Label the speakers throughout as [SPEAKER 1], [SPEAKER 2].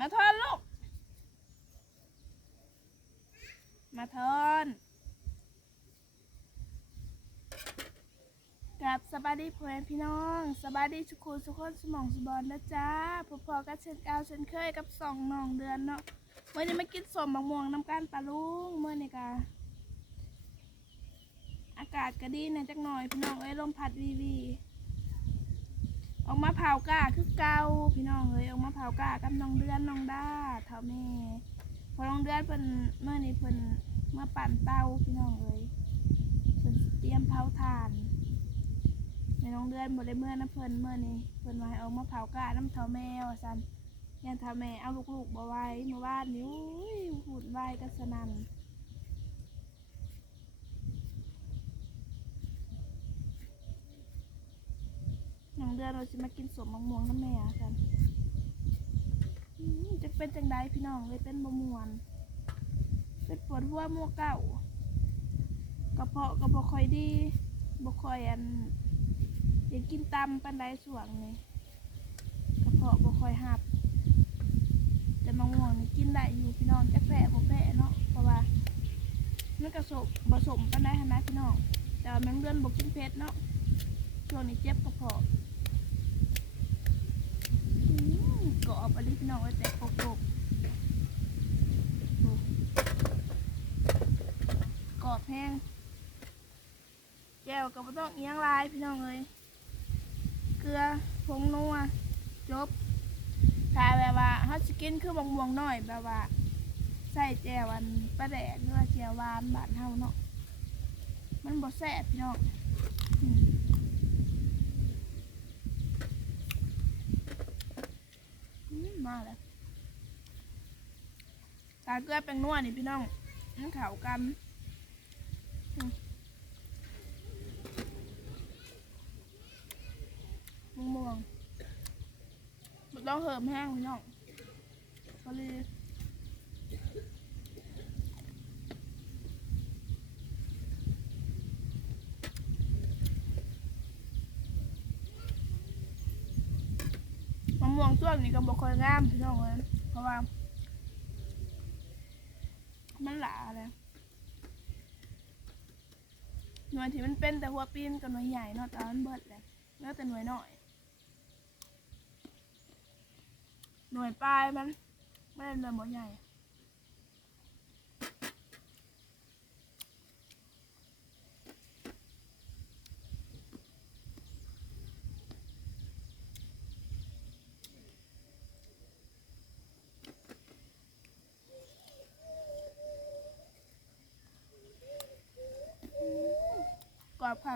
[SPEAKER 1] มาทอนลูก มาทอนกับสบายดีเพื่อนพี่น้องสบายดีทุกคนทุกคนสมองสบอนนะจ้าพอๆก็เช่นเก่าเช่นเคยกับสองน้องเดือนเนาะเมื่อนี้มากินสมมะม่วงน้ำกันปลาลุงเมื่อนี้กาอากาศก็ดีในะจักหน่อยพี่น้องเอ้ยลมพัดวีวี ออกมาเผากาคือเกาพี่น้องเอ้ยออกมาเผากากับน้องเดือนน้องด้าเท่าแม่พอน้องเดือนเพิ่นเมื่อนี้เพิ่นมาปั่นเตาพี่น้องเอ้ยเพิ่นเตรียมเผาถ่านในน้องเดือนบ่ได้เมื่อนะเพิ่นเมื่อนี้เพิ่นว่าให้ออกมาเผากาน้ำเท่าแม่ว่าซั่นยันเท่าแม่เอาลูกๆบ่ไว้เมื่อวานนี้อุ้ยหุ่นไหวกันสนั่น หน้องเดือนเราสิมากินสมมะม่วงน้ำแม่ซั่นจะเป็นจังไดพี่น้องเลยเป็นบ่ม่วนเป็นปวดหัวมัวเก่ากระเพาะก็บ่ค่อยดีบ่ค่อยอันอยากกินตำปานใดส่วงนี่กระเพาะบ่ค่อยหับแต่มะม่วงนี่กินได้อยู่พี่น้องจักแพ้บ่แพ้เนาะเพราะว่ามันก็สมบ่สมปานใดหันะพี่น้องแต่ว่าแมงเดือนบ่กินเผ็ดเนาะช่วงนี้เจ็บกระเพาะอืมกรอบอันนี้ พี่น้องเอาแต่กรอบๆกรอบแห้งแก้วก็บ่ต้องเอียงลายพี่น้องเลย เกลือผงนัวจบถ้าแบบว่าเฮาสิกินคือมะม่วงน้อยแบบว่าใส่แจวันปลาแดกหรือว่าแจววานบานเฮาเนาะมันบ่แซ่บพี่น้อง มาแล้วตาเกลือแป้งนัวนี่พี่น้องมันเข้ากันมะม่วงมันต้องเหิมแห้งพี่น้องพอดีมะม่วงช่วงนี้ก็บอก ค่อยงามพี่น้องเลยเพราะว่า มันหลาเลยหน่วยที่มันเป็นแต่หัวปีนกับหน่วยใหญ่เนาะแต่ว่ามันเบิดเลยแล้วแต่หน่วยน้อย หน่วยปลายมันไม่ได้หน่วยหมอใหญ่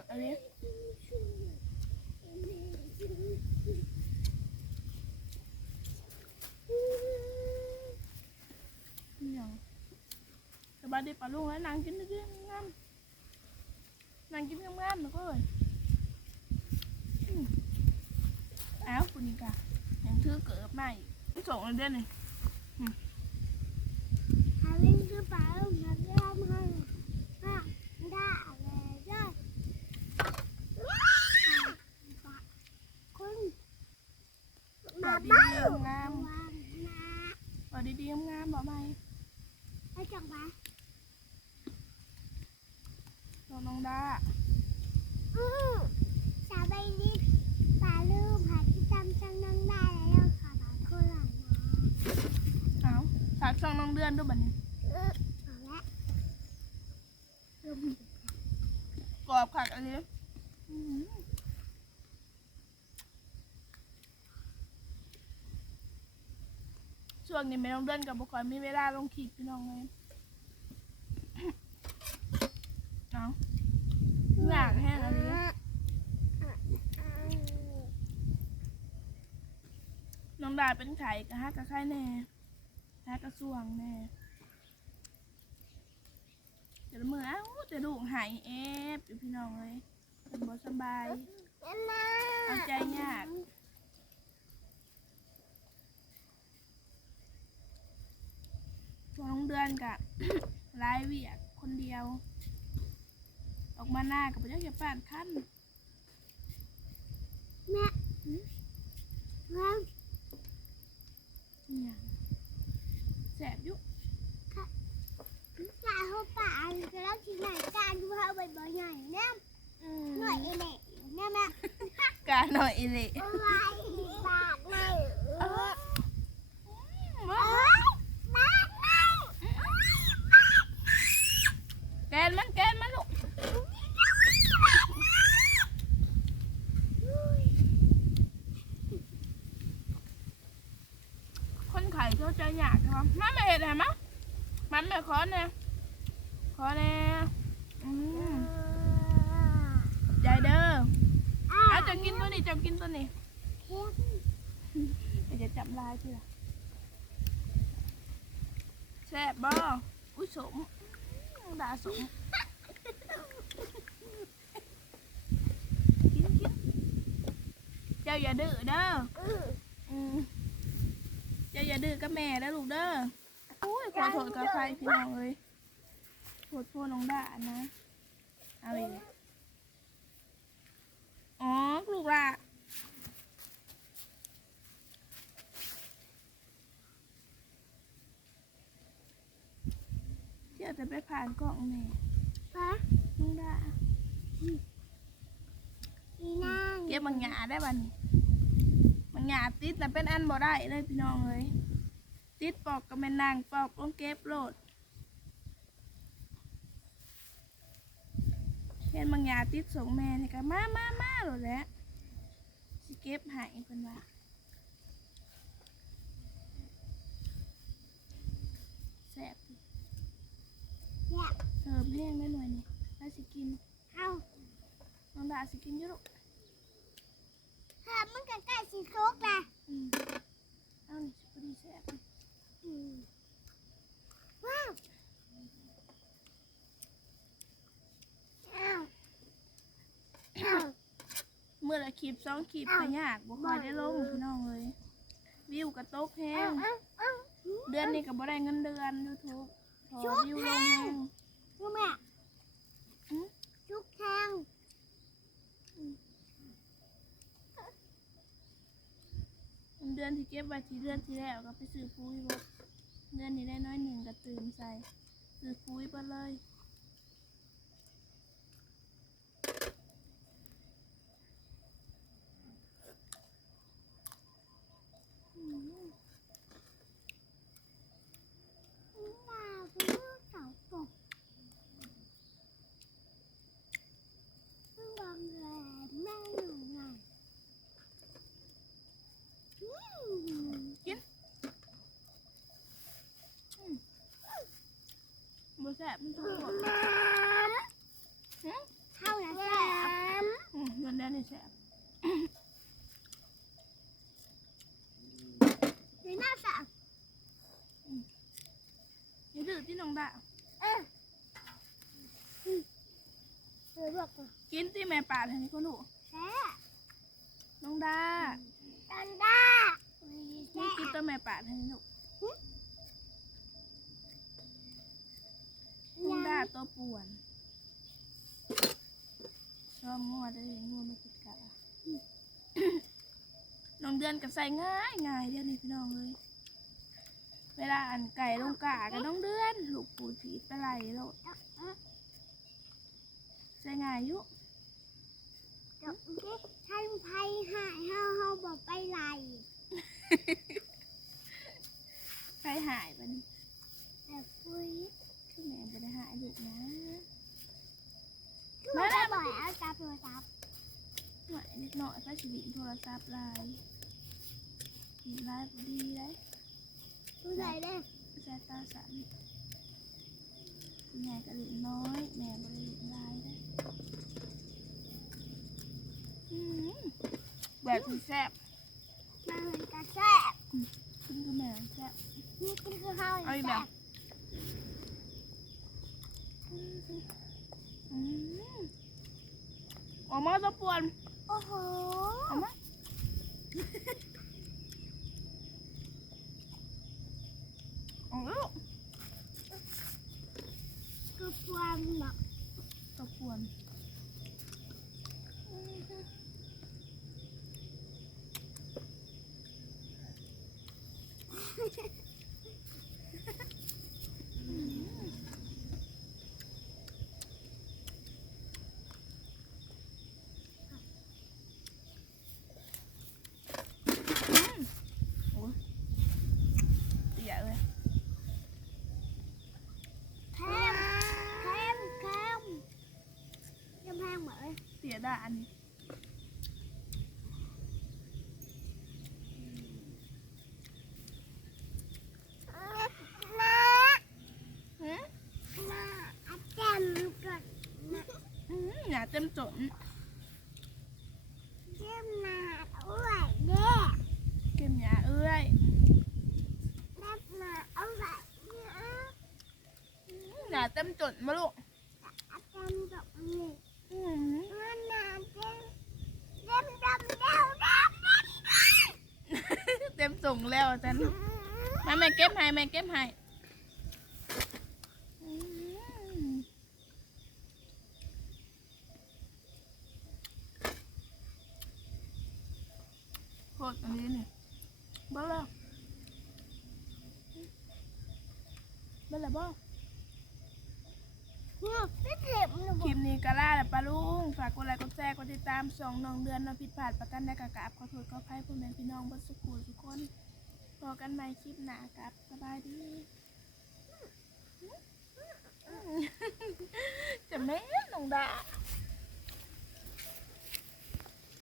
[SPEAKER 1] กรอบผักอันนี้นี่หยังสบายดีป่ะลุงแล้วนางกินดีๆงามนางกินงามๆนะก็เลยอืมเอ้าวคุณนี่กะยังถือเกิดใหม่ส่งเลยเด้อนี่
[SPEAKER 2] หาวิ่งกระเป๋ามาเริ่มให้ห้าได้เลยได้คุณ
[SPEAKER 1] บ
[SPEAKER 2] มา
[SPEAKER 1] อก
[SPEAKER 2] บ้า
[SPEAKER 1] ดี
[SPEAKER 2] ว
[SPEAKER 1] ๆงาม
[SPEAKER 2] วางนะ
[SPEAKER 1] ๆบอกดีๆงามๆบอกไหม
[SPEAKER 2] ไอ้จังหวะ
[SPEAKER 1] น้องน้อง ดา
[SPEAKER 2] อือสบายดีป่าลืมหาที่จำจังนั่งได้แล้วค่ะขอบคุณหลายนะ
[SPEAKER 1] เอาฝากช่องน้องเดือนด้วยบัดนี้
[SPEAKER 2] เออเอาละ
[SPEAKER 1] กรอบผักอันนี้อื้อหือช่วงนี้ไม่ต้องเดินกับบุคคลมีเวลาลงขีดพี่น้องเลย เอาอยากแห้งอันนี้น้องดาเป็นไข่กะฮะกะไข่แน่ฮะกระสวงแน่เดี๋ยวมือเอ้าจะดูหายเอฟอยู่พี่น้องเลยเป็นบ่สบายเอาใจยากช่วงน้องเดือนกะรายเวียกคนเดียว ออกมาหน้ากับพระเจ้าอย่าปนขั้น
[SPEAKER 2] แม่
[SPEAKER 1] แาม
[SPEAKER 2] เนี่
[SPEAKER 1] ยแสบยุจ่าเขา
[SPEAKER 2] ป่าจะรับ
[SPEAKER 1] ที่ไห
[SPEAKER 2] นการดูเขา
[SPEAKER 1] ใบ่อใหญ่
[SPEAKER 2] เนี่ยหน่อย
[SPEAKER 1] เอ
[SPEAKER 2] เล่เนี่ยแม่
[SPEAKER 1] การหน่อยเอเล่ ไข่เขาใจอยากครับมาไม่เห็นเห็นไหมมันไม่ขอเนี่ยขอเนี่ยอืมใจเด้อเอาจะกินตัวนี้จะกินตัวนี้เดี๋ยวจะจับลายทีละแซ่บบ่อุ้ยสมด่าสมกินกินเจ้าอย่าดื้อเด้อ
[SPEAKER 2] อื้อ
[SPEAKER 1] อืมเจ้าอย่าดื้อกับแม่เด้อลูกเด้อโอ้ยขอโทษกับใครพี่น้องเลยโทษพ่อน้องด่านะเอาอีกแล้วอ๋อลูกละเที่ยวจะไปผ่านกล่องแม่
[SPEAKER 2] ปะ
[SPEAKER 1] น้องด่า
[SPEAKER 2] อีนาง
[SPEAKER 1] เก็บบางหยาได้บัดน บางหยาติดนะเป็นอันบ่ได้เลยพี่น้องเลยติดปอกกับแม่นางปอกลงเก็บโลดเห็นบางหยาติดส่งแม่นี่ก็มามามาโลดแหล้วสิเก็บให้เพิ่นว่าแซ่บ
[SPEAKER 2] เนี่ย
[SPEAKER 1] เติมแห้งได้หน่อยนี่ถ้าสิกิน
[SPEAKER 2] เอา
[SPEAKER 1] น้องดาสิกินอยู่ลูก
[SPEAKER 2] เธอมันก็ใกล้สิซุกแล้ว
[SPEAKER 1] อืมเอานี่พอดีแซ่บ
[SPEAKER 2] อืมว้าวอ้าวอ้าว
[SPEAKER 1] เมื่อละ คลิปสองคลิปก็ยากบ่ค่อยได้ลงพี่น้องเลยวิวกระตกแห้ง
[SPEAKER 2] อ้าวอ้าว
[SPEAKER 1] เดือนนี้ก็บ่ได้เงินเดือน YouTube พอวิวลงแห้ง
[SPEAKER 2] ลูกแม่
[SPEAKER 1] อืม
[SPEAKER 2] จุกแทง
[SPEAKER 1] เดือนที่เก็บไว้ที่เดือนที่แล้วก็ไปซื้อปุ๋ยบ่เดือนนี้ได้น้อยหนึ่งก็ตื่นใส่ซื้อปุ๋ยไปเลย อืม
[SPEAKER 2] ดาวเป็นลูกเสาตกต้องลองแหลมแม่อยู่ไงอืม
[SPEAKER 1] กินอืมบ่ แซ่บมันทุกคน
[SPEAKER 2] น้
[SPEAKER 1] หืมำ
[SPEAKER 2] เข้าแล้วแซ่บ
[SPEAKER 1] อืมเดือนแรกนี่แซ่บ
[SPEAKER 2] หรือหน้าสาว
[SPEAKER 1] นี่ดื้อที่น้องดา
[SPEAKER 2] เออหรือบอกว่า
[SPEAKER 1] กินที่แม่ป่าทางนี้ก็หนู
[SPEAKER 2] แซ่บ
[SPEAKER 1] น้องดา
[SPEAKER 2] นด้า
[SPEAKER 1] นี่
[SPEAKER 2] แซ่บ
[SPEAKER 1] กินตัวแม่ป่าทางนี้ลูกน้ องดาตัวป่วนชอบงัวได้เลยงัวไม่ติดกะน้องเดือนกับใส่ง่ายง่ายเดือนนี้พี่น้องเลย เวลาอันไก่ลงกากับน้องเดือน ลูกปูดผีไปไหลโลดใส่ง่ายอยุ
[SPEAKER 2] เดี๋ยวโอเคท่านไพหายเฮาเฮาบอกไปไหล
[SPEAKER 1] ใครหายไปนี่
[SPEAKER 2] แต่คุย
[SPEAKER 1] คือแม่ไม่ได้หายลูกนะ
[SPEAKER 2] มาแล้วบ่อยเอาจับโทรศัพท์
[SPEAKER 1] หน่อยนิดหน่อยพระสิริโทรศัพท์ไลน์ดีไลน์บ่ดีได้
[SPEAKER 2] ดูไหนเด้
[SPEAKER 1] สายตาสันคุณยายก็เล็กน้อย แม่บริเล็กลายได้อืมแบบที่แซ่บ
[SPEAKER 2] มาเหมือนกระแซ่บ
[SPEAKER 1] ขึ้นก็แม่แซ่บ
[SPEAKER 2] นี่ก็คือเฮา
[SPEAKER 1] เอาอีกแบ
[SPEAKER 2] แซ่
[SPEAKER 1] บบ อืม ออกมาตัวป่วน
[SPEAKER 2] โอ้โห
[SPEAKER 1] ออกมาออกลูก
[SPEAKER 2] คือความแบบ
[SPEAKER 1] ตัวป่วนาอันนี้
[SPEAKER 2] มา
[SPEAKER 1] หืม
[SPEAKER 2] มาอา จารย์ก่อน
[SPEAKER 1] อืมหนาเต็มจน
[SPEAKER 2] เชื่อมาอ้วยเด้
[SPEAKER 1] เก็บหยาเอ้ย
[SPEAKER 2] รับมาเอาไว้เนี่ย
[SPEAKER 1] อืมหนาเต็มจนมาลูก
[SPEAKER 2] อาจารย์บอกนี่
[SPEAKER 1] อืม
[SPEAKER 2] มันนาเต็มเต็มดำเดาดำด
[SPEAKER 1] เต็ม ส่งแล้วอาจันำมาแม่เก็บให้แม่เก็บให้อืมโคตรอันนี้นี่เบ้าแล้วเบ้าแล้วบ้า
[SPEAKER 2] หนูไม่เจ็บหนู
[SPEAKER 1] คลิปนี้ก็ล่าแล้วปะลุง ฝากกดไลค์กดแชร์กดติดตามสองน้องเดือนเราผิดพลาดประกันได้กะกราบขอโทษขออภัยพ่อแม่พี่น้องบนสุขุทุกคนพอกันใหม่คลิปหน้ากับสบายดีจะแม่น้องดา